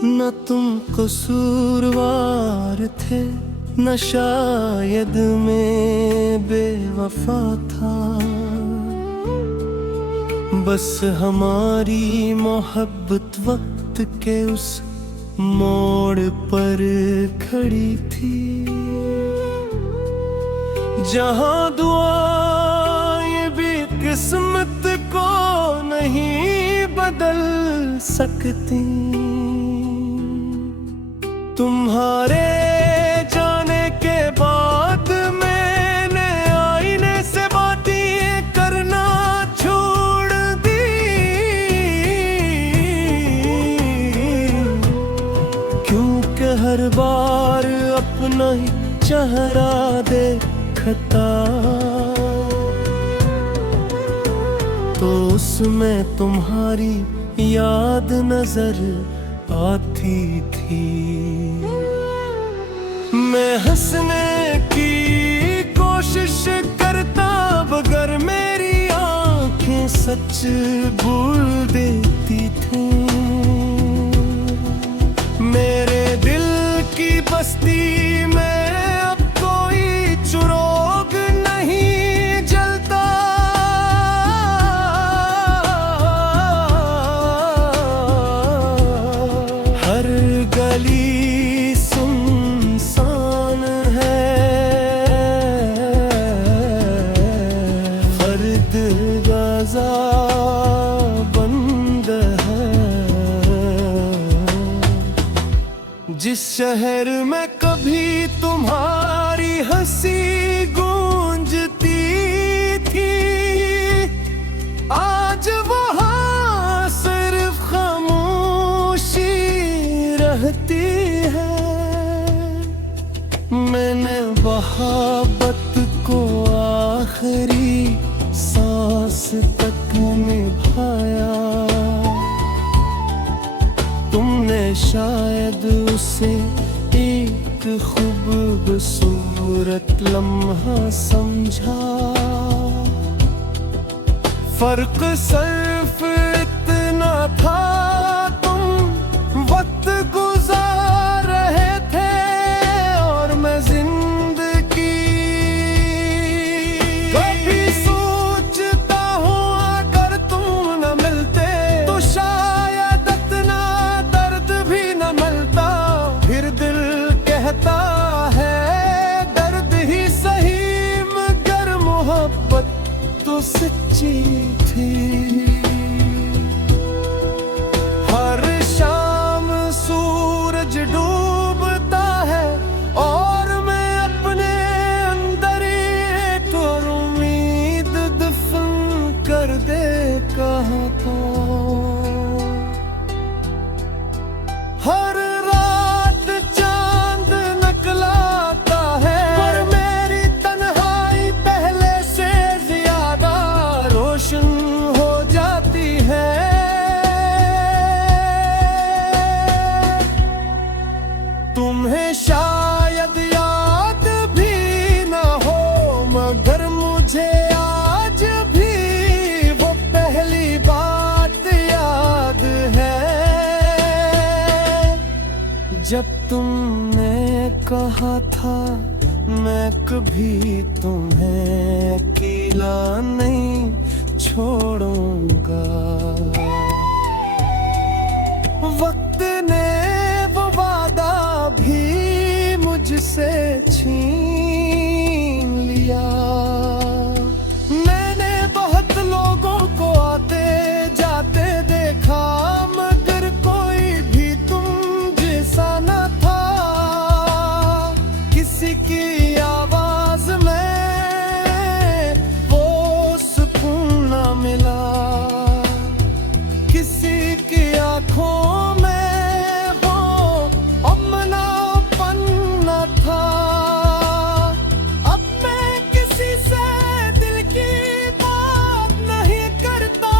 न तुम कसूरवार थे, न शायद मैं बेवफा था। बस हमारी मोहब्बत वक्त के उस मोड़ पर खड़ी थी, जहां दुआएं भी किस्मत को नहीं बदल सकती। तुम्हारे जाने के बाद मैंने आईने से बातें करना छोड़ दी, क्योंकि हर बार अपना ही चेहरा देखता तो उसमें तुम्हारी याद नजर आती थी। मैं हंसने की कोशिश करता मगर मेरी आंखें सच बोल देती थी। मेरे दिल की बस्ती में अब कोई चुराग नहीं जलता। हर गली सुनसान है, हर दरवाजा बंद है। जिस शहर में कभी तुम्हारी हंसी गूंजती थी, आज वहाँ सिर्फ खामोशी रहती है। मैंने मोहब्बत को आखिरी सांस तक निभाया, तुमने शायद उसे एक खूबसूरत लम्हा समझा। फर्क सिर्फ इतना था, तुम वक्त गुजार रहे थे और मैं जिंदगी। कभी सोचता हूँ अगर तुम न मिलते तो शायद इतना दर्द भी न मिलता। फिर दिल कहता है दर्द ही सही, मगर मोहब्बत तो सच्ची थी। हर शाम सूरज डूबता है और मैं अपने अंदर एक और उम्मीद दफन कर दे कहा था। हर रात चांद निकलाता है पर मेरी तन्हाई पहले से ज्यादा रोशन हो जाती है। तुम्हें शायद याद भी ना हो मगर मुझे आज भी वो पहली बात याद है, जब तुमने कहा था मैं कभी तुम्हें अकेला नहीं छोड़ूंगा। वक्त ने वो वादा भी मुझसे छीन लिया। मैंने बहुत लोगों को आते जाते देखा मगर कोई भी तुम जैसा न था। किसी की आवाज में वो सुकून न मिला, किसी की आंखों में वो अपनापन न था। अब मैं किसी से दिल की बात नहीं करता,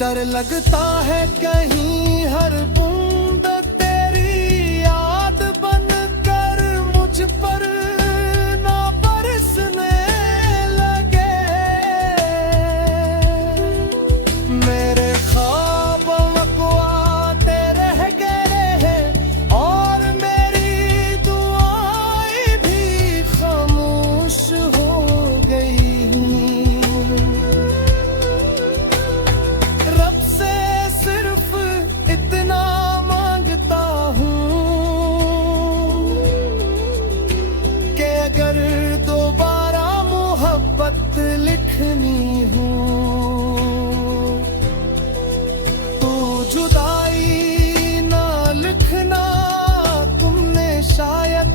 डर लगता है कहीं हर बूंद तेरी याद बनकर मुझ पर ना बरसने लगे। मेरे ख्वाब वक़्वाते रह गए हैं और मेरी दुआएं भी खामोश हो गई। रब से सिर्फ इतना मांगता हूँ कि अगर दोबारा मोहब्बत लिखनी हो तो जुदाई ना लिखना। तुमने शायद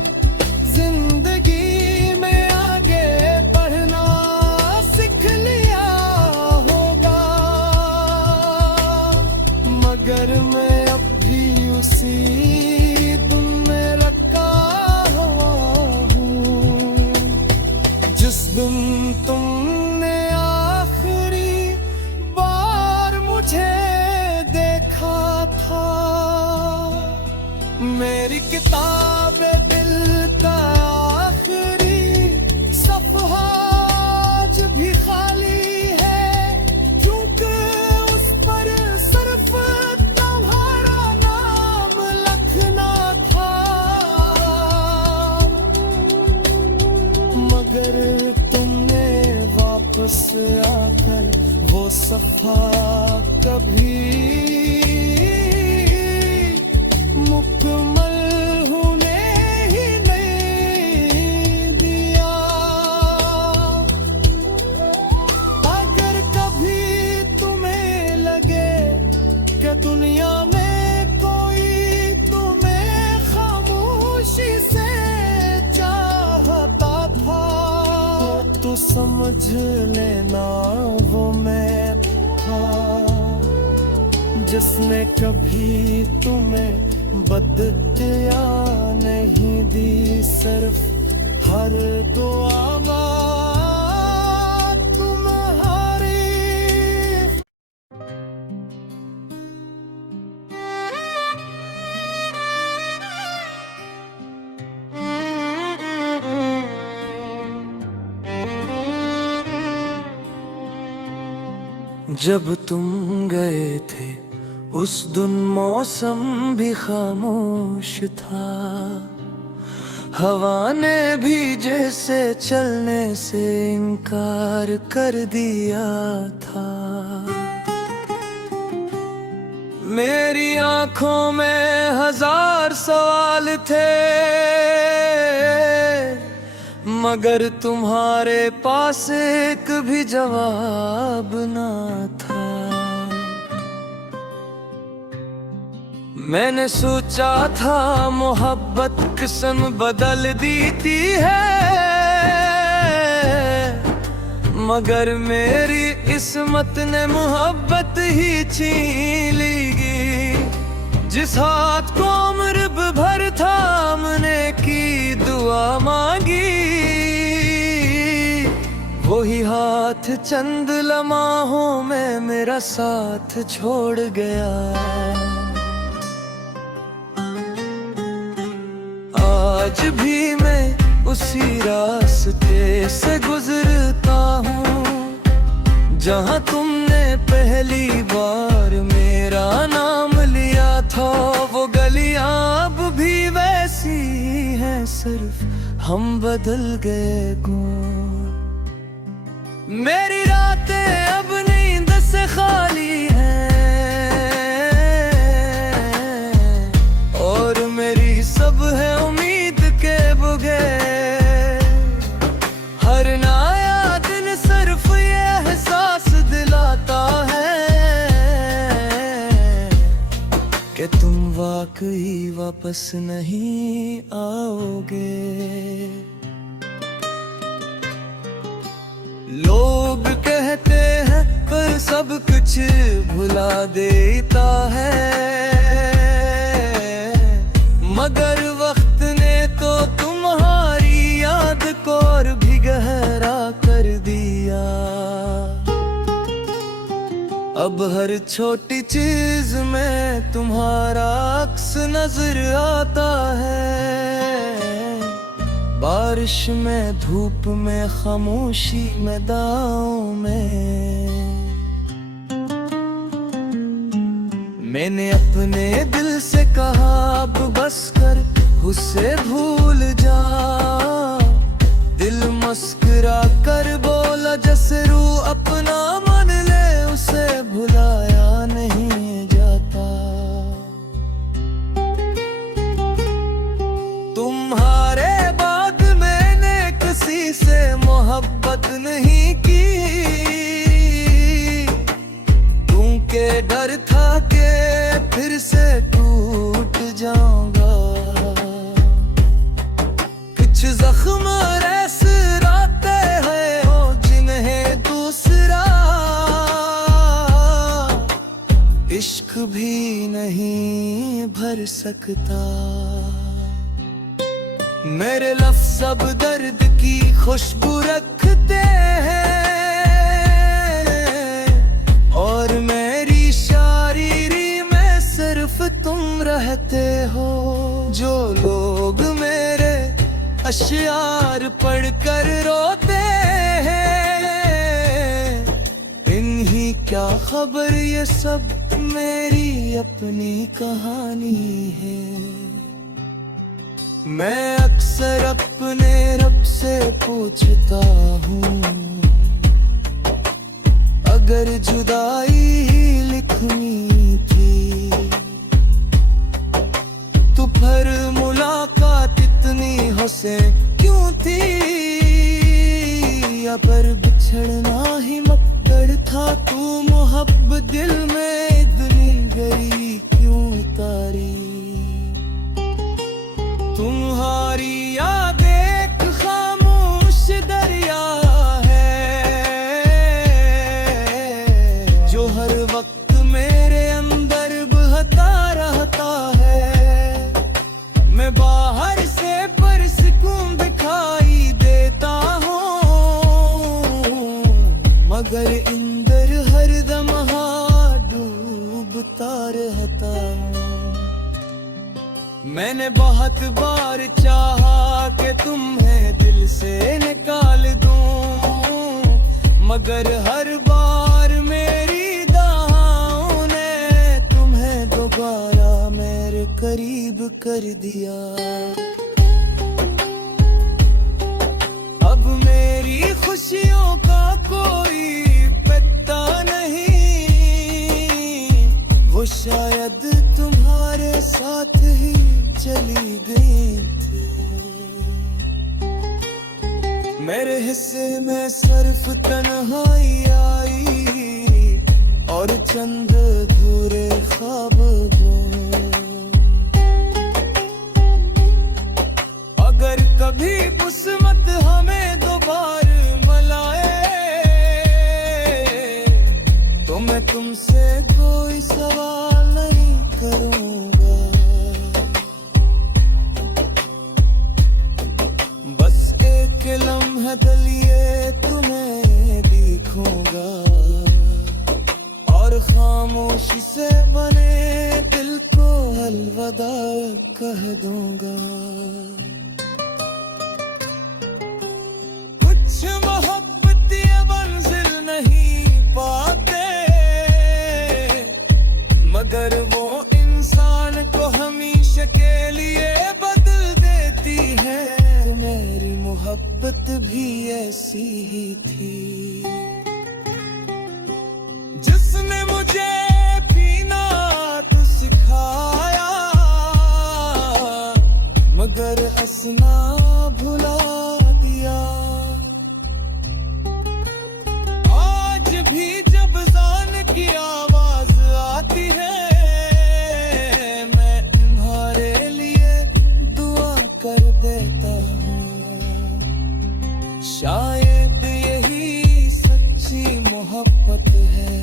जिंदगी में आगे बढ़ना सीख लिया होगा, मगर मैं अब भी उसी तुम में रखा हुआ हूँ। जिस दिन तुमने आखिरी बार मुझे देखा था, मेरी किताबे दिल का आखिरी सफ़हा आज भी खाली है, क्योंकि उस पर सिर्फ तुम्हारा नाम लिखना था। मगर तुमने वापस आकर वो सफ़ा कभी मुकम्मल होने ही नहीं दिया। अगर कभी तुम्हें लगे कि दुनिया में कोई तुम्हें खामोशी से चाहता था, तो समझ लेना वो मैं था जिसने कभी तुम्हें बददुआ नहीं दी। सिर्फ हर दुआ तुम्हारी। जब तुम गए थे उस दिन मौसम भी खामोश था, हवा ने भी जैसे चलने से इनकार कर दिया था। मेरी आंखों में हजार सवाल थे, मगर तुम्हारे पास एक भी जवाब ना था। मैंने सोचा था मोहब्बत किस्म बदल देती है, मगर मेरी किस्मत ने मोहब्बत ही छीन ली। जिस हाथ को उम्र भर थामने की दुआ मांगी, वही हाथ चंद लम्हों में मेरा साथ छोड़ गया। आज भी मैं उसी रास्ते से गुजरता हूँ जहाँ तुमने पहली बार मेरा नाम लिया था। वो गलियाँ अब भी वैसी हैं, सिर्फ हम बदल गए गुण। मेरी रातें अब नींद से खाली हैं और मेरी सब है उम्मीद के बगैर। हर नया दिन सिर्फ ये एहसास दिलाता है कि तुम वाकई वापस नहीं आओगे। लोग कहते हैं पर सब कुछ भुला देता है, मगर वक्त ने तो तुम्हारी याद को और भी गहरा कर दिया। अब हर छोटी चीज में तुम्हारा अक्स नजर आता है। बारिश में, धूप में, खामोशी में, दाओं में। मैंने अपने दिल से कहा अब बस कर, उसे भूल जा। दिल मुस्कुरा कर बोला जैसे रूह अपना मन ले, उसे भुलाया नहीं जाता। तुम्हारे बाद मैंने किसी से मोहब्बत नहीं की, क्योंकि डर था कि फिर से टूट जाऊंगा। कुछ जख्म ऐसे राते हैं हो जिन्हें दूसरा इश्क भी नहीं भर सकता। मेरे लफ्ज़ अब दर्द की खुशबू रखते हैं, और मेरी शायरी में सिर्फ तुम रहते हो। जो लोग मेरे अशियार पढ़कर रोते हैं, इन्हीं क्या खबर ये सब मेरी अपनी कहानी है। मैं अक्सर अपने रब से पूछता हूँ, अगर जुदाई ही लिखनी थी तो फिर मुलाकात इतनी हंसे क्यों थी। या पर बिछड़ना ही मकदर था, तू मोहब्बत दिल में इतनी गई क्यों तारी। तुम्हारी याद एक खामोश दरिया है, जो हर वक्त मेरे अंदर बहता रहता है। मैं बाहर से पर सुकून दिखाई देता हूँ, मगर अंदर हरदम डूबता रहता हूँ। मैंने बहुत बार चाहा कि तुम्हें दिल से निकाल दूं, मगर हर बार मेरी दुआओं ने तुम्हें दोबारा मेरे करीब कर दिया। अब मेरी खुशियों का कोई पता नहीं, वो शायद तुम्हारे साथ ही चली गई थी। मेरे हिस्से में सिर्फ तन्हाई आई और चंद अधूरे ख्वाब वो। अगर कभी किस्मत हमें दोबारा मिलाए तो मैं तुमसे कोई सवाल नहीं करूंगा। लम्हा दलिए तुम्हें देखूंगा और खामोशी से बने दिल को अलविदा कह दूंगा। कुछ मोहब्बत ये मंजिल नहीं पाते, मगर वो इंसान को हमेशा के लिए बदल देती है। मेरी मोहब्बत भी ऐसी ही थी, जिसने मुझे पीना तो सिखाया, मगर हंसना भुला दिया। आज भी जब जान की आवाज आती है, मैं तुम्हारे लिए दुआ कर देता हूँ। शायद यही सच्ची मोहब्बत है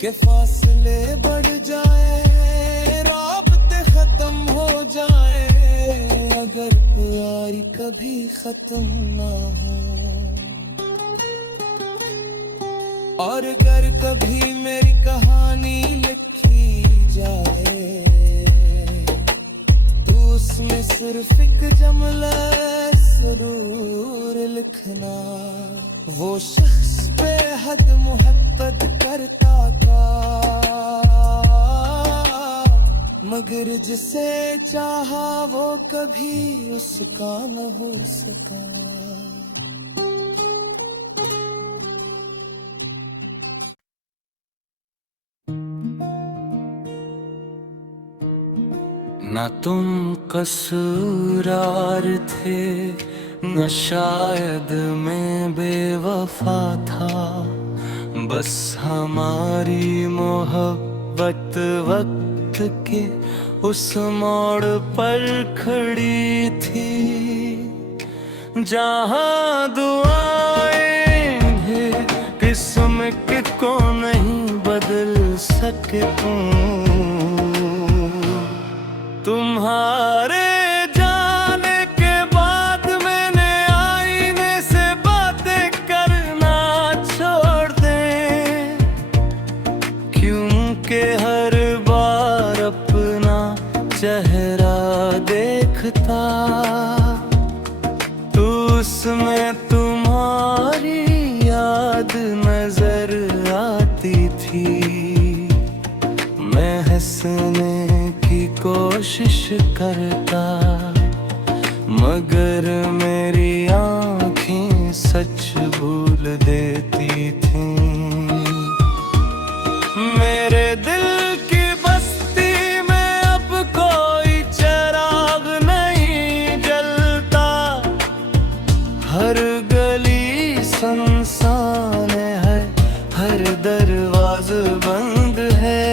कि फासले बढ़ जाए, राबते खत्म हो जाए, अगर प्यार कभी खत्म ना हो। और अगर कभी मेरी कहानी लिखी जाए तो उसमें सिर्फ एक जुमला जरूर लिखना, वो शख्स बेहद मोहब्बत करता था मगर जिसे चाहा वो कभी उसका न हो सका। ना तुम कसूरार थे, न शायद मैं बेवफा था, बस हमारी मोहब्बत वक्त के उस मोड़ पर खड़ी थी, जहाँ दुआएं भी किस्मत को नहीं बदल सके तुम्हारे जाने के बाद मैंने आईने से बातें करना छोड़ दे, क्योंकि हर बार अपना चेहरा देखता तो उसमें तुम्हारी याद नजर आती थी। मैं हंसने की कोशिश करता मगर मेरी आँखें सच भूल देती थीं। मेरे दिल की बस्ती में अब कोई चिराग नहीं जलता, हर गली सुनसान है, हर दरवाज़ा बंद है।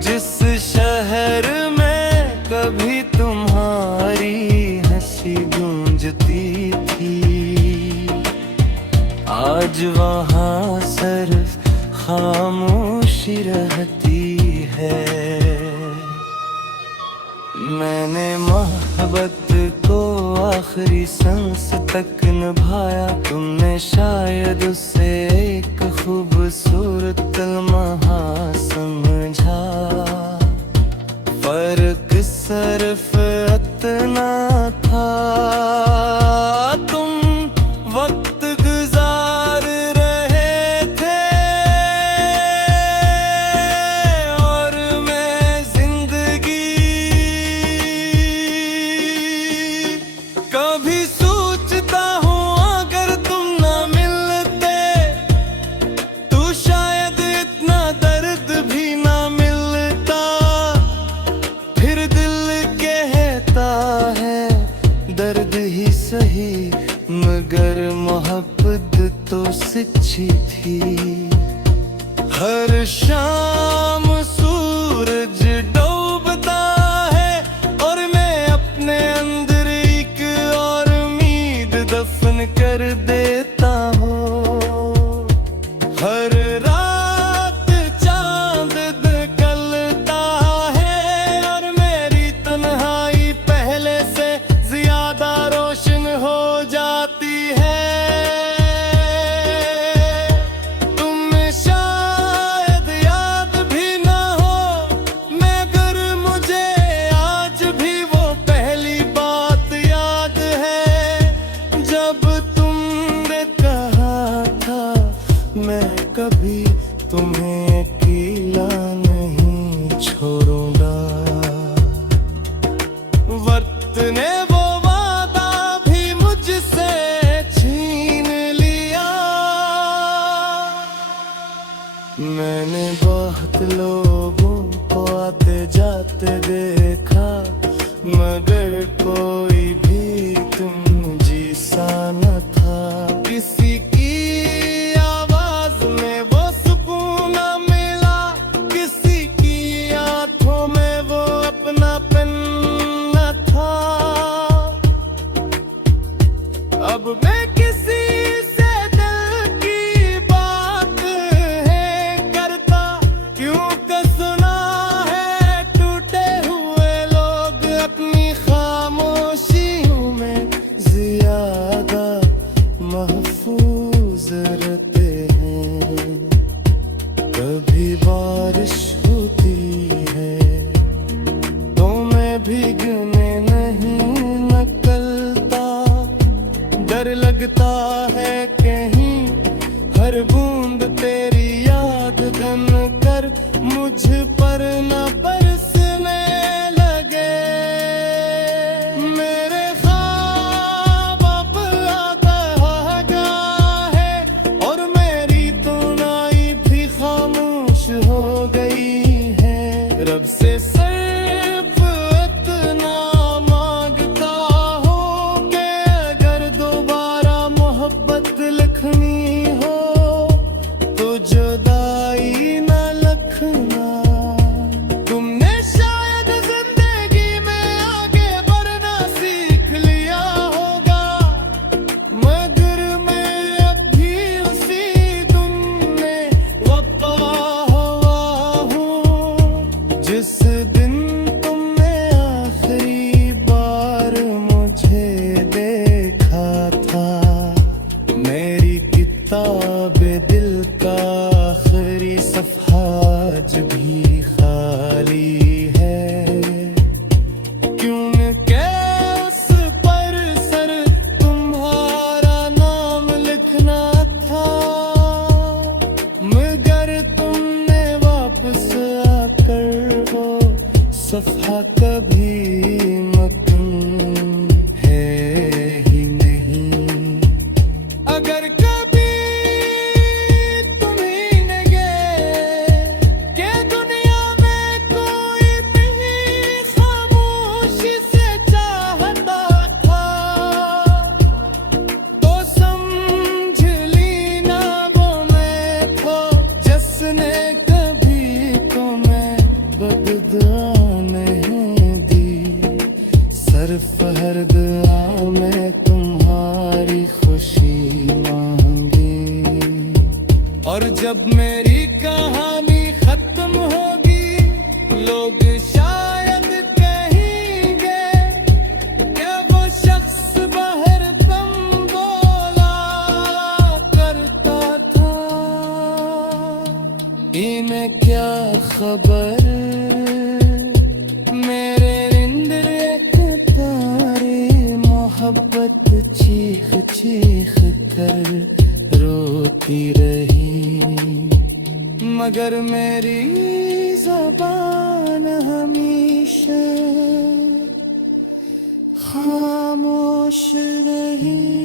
जिस शहर में कभी तुम्हारी हंसी गूंजती थी, आज वहाँ सिर्फ खामोशी रहती है। मैंने मोहब्बत को आखिरी सांस तक निभाया, तुमने शायद उसे एक खूबसूरत लम्हा समझा, फर्क सिर्फ इतना था तुम वक्त गुजार रहे थे और मैं जिंदगी। कभी सोचता हूँ अगर तुम ना मिलते तो शायद इतना दर्द भी ना मिलता, फिर दिल कहता है दर्द ही सही मगर मोहब्बत तो सच्ची थी। हर शाम सूरज डूबता है और मैं अपने अंदर एक और उम्मीद दफन कर देता हूँ। हर रात चांद निकलता है और मेरी तन्हाई पहले से ज्यादा रोशन हो जाती है। तुम शायद याद भी ना हो मगर मुझे आज भी वो पहली बात याद है जब तुमने कहा था मैं कभी तुम्हें अकेला नहीं छोड़ूंगा। वक्त ने वो वादा भी मुझसे छीन लिया। मैंने बहुत लोगों को आते जाते देखा मगर कोई भी तुम जैसा न था। किसी की आवाज में वो सुकून न मिला, किसी की आंखों में वो अपनापन न था। अब मैं किसी से दिल की बात है करता, क्यों का सुना है टूटे हुए लोग अपनी खामोश तेरी याद बन कर मुझ पर न बरसने लगे। मेरे ख्वाब अब आता है और मेरी तुनाई भी खामोश हो गई है। रब से सिर्फ इतना मांगता हूँ कि अगर दोबारा मोहब्बत लिखनी हो तो जुदाई न लिखना। तुमने शायद जिंदगी में आगे बढ़ना सीख लिया होगा, मगर मैं अब भी उसी धुन में वफा हुआ हूँ। जिस दिन तुमने आखिरी बार मुझे देखा था, मेरी किताब दिल का आखिरी सफ़हा आज भी खाली है। क्योंकि उस पर सर तुम्हारा नाम लिखना था, मगर तुमने वापस आकर वो सफ़हा कभी मकरूम है ही नहीं। अगर कभी तुम ही न गए कि दुनिया में कोई भी खामोशी से चाहता था, तो समझ ली ना वो मैं था जिसने कभी तुम्हें बददुआ नहीं दी। सिर्फ हर दुआ में तुम्हारी खुशी मांगी, और जब मेरी कहानी खत्म होगी लोग शायद कहेंगे कि वो शख्स बाहर दम बोला करता था। इन्हें क्या खबर मेरे रिंद एक तारी मोहब्बत चीख चीख कर रोती रही, मगर मेरी ज़बान हमेशा खामोश रही।